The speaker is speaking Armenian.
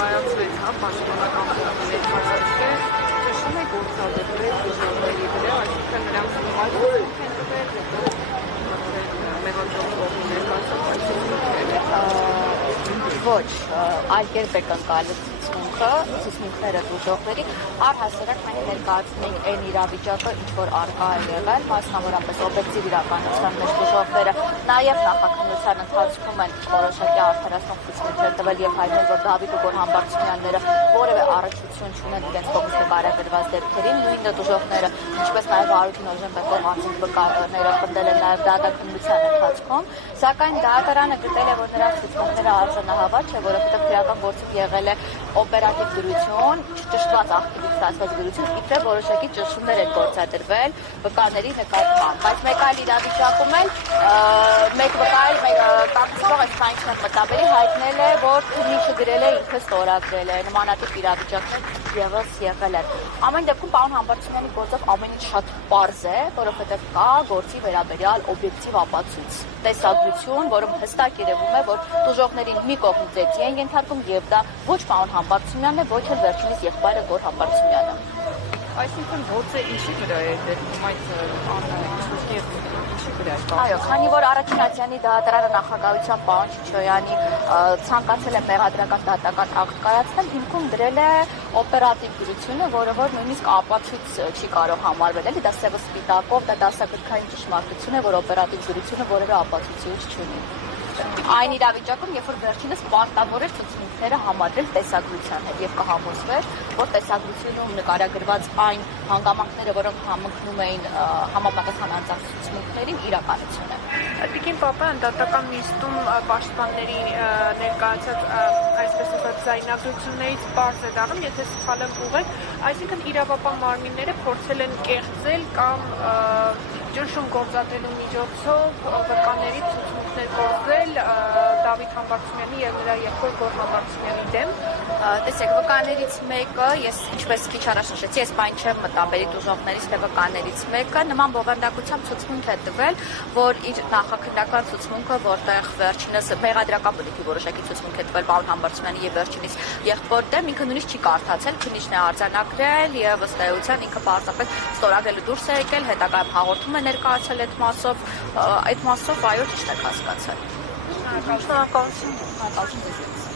կայացվեց, հա, պաշտոնական փոխանցել ճշտում է գործադրվել դժվարների վրա, այսինքն նրանց նվազեցին են տվել, մեղադրող կողմի ներկայացած ոչ, այլ կերպ է կնկալել ցուցմունքները դժողների, առհասարակ մենք ներկայացնում ենք այն իրավիճակը, ինչ որ առկա է եղել, մասնավորապես օբյեկտիվ իրականության մեջ դժողները նաև նախաքննության ընթացքում են որոշակի արդարացնող ցուցմունքներ տվել եւ հայտնել, որ Դավիթ ու Գոհար Համբարձումյանները որևէ առնչություն չունեն իրենց կողմից նկարագրված դեպքերին, նույնը դժողները, ինչպես նաև Արութին Օժեմպետով անձինք վկաները խնդել են նաև դատաքննության ընթացքում, սակայն դատարանը գտել է, որ նրանց ցուցմունքները արժանահավատ չէ, որովհետեւ քրեական գործում եղել է օպերատիվ դրություն, ճշտված աղբյուրից ստացված դրություն, իբրև որոշակի ճնշումներ են գործադրվել վկաների նկատմամբ, բայց մեկ այլ իրավիճակում էլ մեկ վկա էլ կապիտող այսպես մտաբելի հայտնել է, որ թիմիչը գրել է ինքը ստորագրել է, նմանատիպ իրավիճակներ եւս եղել են։ Ամեն դեպքում պարոն Համբարձումյանի գործով ամեն ինչ շատ պարզ է, որովհետեւ կա գործի վերաբերյալ օբյեկտիվ ապացույց, տեսագրություն, որում հստակ երևում է, որ դժողներին մի կողմից ծեծի են ենթարկում եւ դա ոչ պարոն Համբարձումյանն է, ոչ էլ վերջինիս եղբայրը Գոհար Համբարձումյանը։ Այսինքն գործը ինչի վրա է դերում այդ անհրաժեշտ ինչի վրա է։ Այո, քանի որ Արաքին Աթյանի դատարանը նախագահության պարոն Չիչոյանի ցանկացել է մեղադրական դատական ակտ կայացնել, հիմքում դրել է օպերատիվ դրությունը, որը որ նույնիսկ ապացույց չի կարող համարվել, էլի դա սևը սպիտակով, դա դասագրքային ճշմարտություն է, որ օպերատիվ դրությունը որևէ ապացույց չունի։ Այն իրավիճակում, երբ որ վերջինս պարտավոր էր ցուցմունքները համադրել տեսագրության հետ եւ կհամոզվեր, որ տեսագրությունում նկարագրված այն հանգամանքները, որոնք համընկնում էին համապատասխան անձանց ցուցմունքներին, իրականություն է։ Տիկին Պապյան, դատական նիստում պաշտպանների ներկայացած այսպես ասած զայնագրություններից պարզ է դառնում, եթե սխալ եմ ուղղել, այսինքն իրավապահ մարմինները փորձել են կեղծել կամ ճնշում գործադրելու միջոցով վկաների ցուցմունքներ կորզել Դավիթ Համբարձումյանի եւ նրա եղբոր Գոհար Համբարձումյանի դեմ։ Տեսեք, վկաներից մեկը, ես ինչպես քիչ առաջ նշեցի, ես բան չեմ մտաբերի դժողներից, թե վկաներից մեկը նման բովանդակությամբ ցուցմունք է տվել, որ իր նախաքննական ցուցմունքը, որտեղ վերջինս մեղադրական բնույթի որոշակի ցուցմունք է տվել պարոն Համբարձումյանի եւ վերջինիս եղբոր դեմ, ինքը նույնիսկ չի կարդացել, քննիչն է արձանագրել եւ ըստ էության ինքը պարզապես ստորագրելու դուրս է եկել, հետագայում հաղորդում է ներկայացել այդ մասով, այո, ճիշտ եք հասկացել։ Շնորհակալություն։